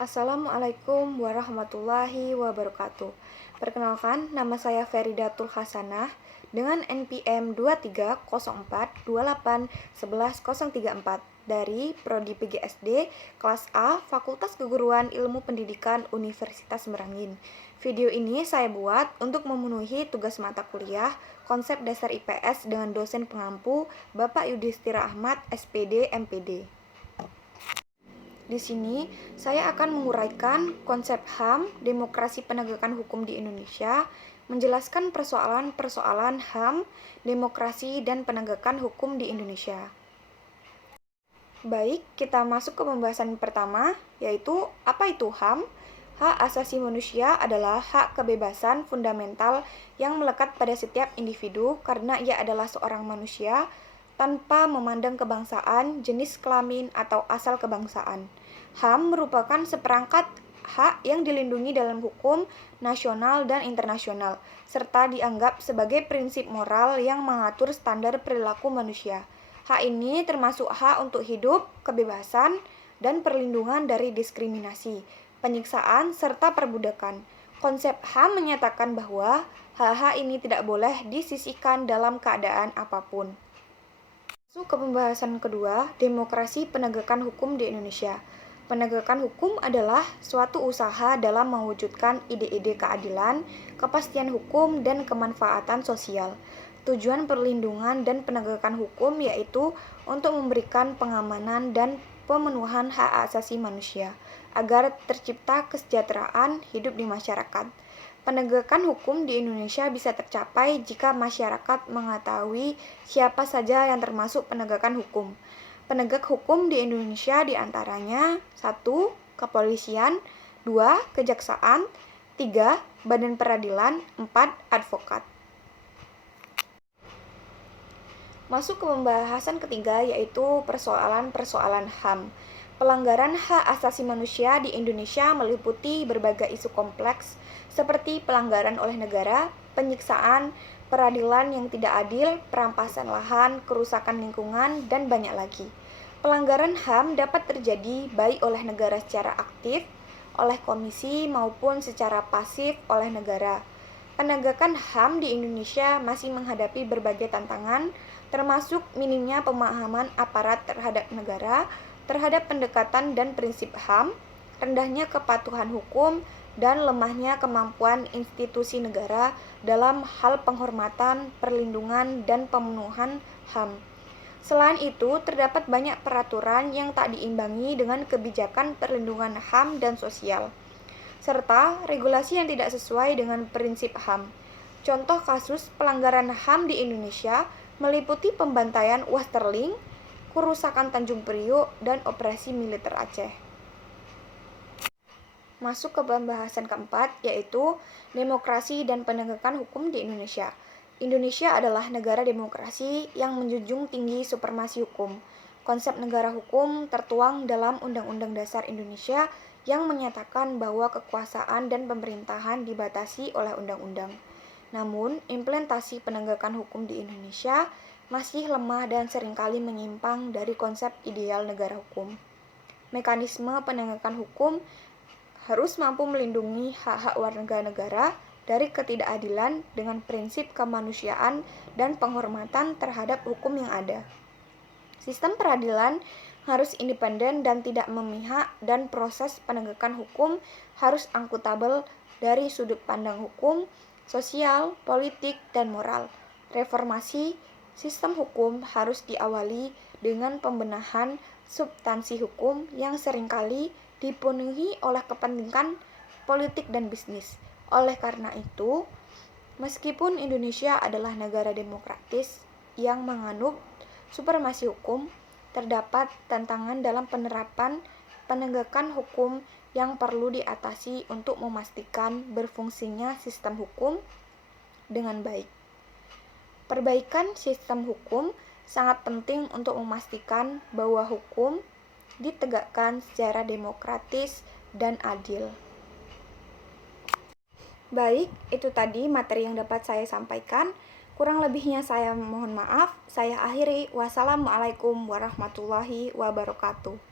Assalamualaikum warahmatullahi wabarakatuh. Perkenalkan, nama saya Feridatul Hasanah dengan NPM 230428111034 dari Prodi PGSD kelas A Fakultas Keguruan Ilmu Pendidikan Universitas Merangin. Video ini saya buat untuk memenuhi tugas mata kuliah Konsep Dasar IPS dengan dosen pengampu Bapak Yudhistira Ahmad, SPD, MPD. Di sini, saya akan menguraikan konsep HAM, demokrasi penegakan hukum di Indonesia, menjelaskan persoalan-persoalan HAM, demokrasi, dan penegakan hukum di Indonesia. Baik, kita masuk ke pembahasan pertama, yaitu apa itu HAM? Hak asasi manusia adalah hak kebebasan fundamental yang melekat pada setiap individu karena ia adalah seorang manusia tanpa memandang kebangsaan, jenis kelamin, atau asal kebangsaan. HAM merupakan seperangkat hak yang dilindungi dalam hukum nasional dan internasional, serta dianggap sebagai prinsip moral yang mengatur standar perilaku manusia. Hak ini termasuk hak untuk hidup, kebebasan, dan perlindungan dari diskriminasi, penyiksaan, serta perbudakan. Konsep HAM menyatakan bahwa hak-hak ini tidak boleh disisihkan dalam keadaan apapun. Masuk ke pembahasan kedua, demokrasi penegakan hukum di Indonesia. Penegakan hukum adalah suatu usaha dalam mewujudkan ide-ide keadilan, kepastian hukum, dan kemanfaatan sosial. Tujuan perlindungan dan penegakan hukum yaitu untuk memberikan pengamanan dan pemenuhan hak asasi manusia agar tercipta kesejahteraan hidup di masyarakat. Penegakan hukum di Indonesia bisa tercapai jika masyarakat mengetahui siapa saja yang termasuk penegakan hukum. Penegak hukum di Indonesia diantaranya 1. Kepolisian, 2. Kejaksaan, 3. Badan Peradilan, 4. Advokat. Masuk ke pembahasan ketiga yaitu persoalan-persoalan HAM. Pelanggaran hak asasi manusia di Indonesia meliputi berbagai isu kompleks seperti pelanggaran oleh negara, penyiksaan, peradilan yang tidak adil, perampasan lahan, kerusakan lingkungan, dan banyak lagi. Pelanggaran HAM dapat terjadi baik oleh negara secara aktif, oleh komisi, maupun secara pasif oleh negara. Penegakan HAM di Indonesia masih menghadapi berbagai tantangan, termasuk minimnya pemahaman aparat terhadap negara, terhadap pendekatan dan prinsip HAM, rendahnya kepatuhan hukum, dan lemahnya kemampuan institusi negara dalam hal penghormatan, perlindungan, dan pemenuhan HAM. Selain itu, terdapat banyak peraturan yang tak diimbangi dengan kebijakan perlindungan HAM dan sosial, serta regulasi yang tidak sesuai dengan prinsip HAM. Contoh kasus pelanggaran HAM di Indonesia meliputi pembantaian Westerling, kerusakan Tanjung Priok, dan operasi militer Aceh. Masuk ke pembahasan keempat, yaitu demokrasi dan penegakan hukum di Indonesia. Indonesia adalah negara demokrasi yang menjunjung tinggi supremasi hukum. Konsep negara hukum tertuang dalam Undang-Undang Dasar Indonesia yang menyatakan bahwa kekuasaan dan pemerintahan dibatasi oleh undang-undang. Namun, implementasi penegakan hukum di Indonesia masih lemah dan seringkali menyimpang dari konsep ideal negara hukum. Mekanisme penegakan hukum harus mampu melindungi hak-hak warga negara dari ketidakadilan dengan prinsip kemanusiaan dan penghormatan terhadap hukum yang ada. Sistem peradilan harus independen dan tidak memihak, dan proses penegakan hukum harus akuntabel dari sudut pandang hukum, sosial, politik, dan moral. Reformasi sistem hukum harus diawali dengan pembenahan substansi hukum yang seringkali dipenuhi oleh kepentingan politik dan bisnis. Oleh karena itu, meskipun Indonesia adalah negara demokratis yang menganut supremasi hukum, terdapat tantangan dalam penerapan penegakan hukum yang perlu diatasi untuk memastikan berfungsinya sistem hukum dengan baik. Perbaikan sistem hukum sangat penting untuk memastikan bahwa hukum ditegakkan secara demokratis dan adil. Baik, itu tadi materi yang dapat saya sampaikan. Kurang lebihnya saya mohon maaf. Saya akhiri. Wassalamualaikum warahmatullahi wabarakatuh.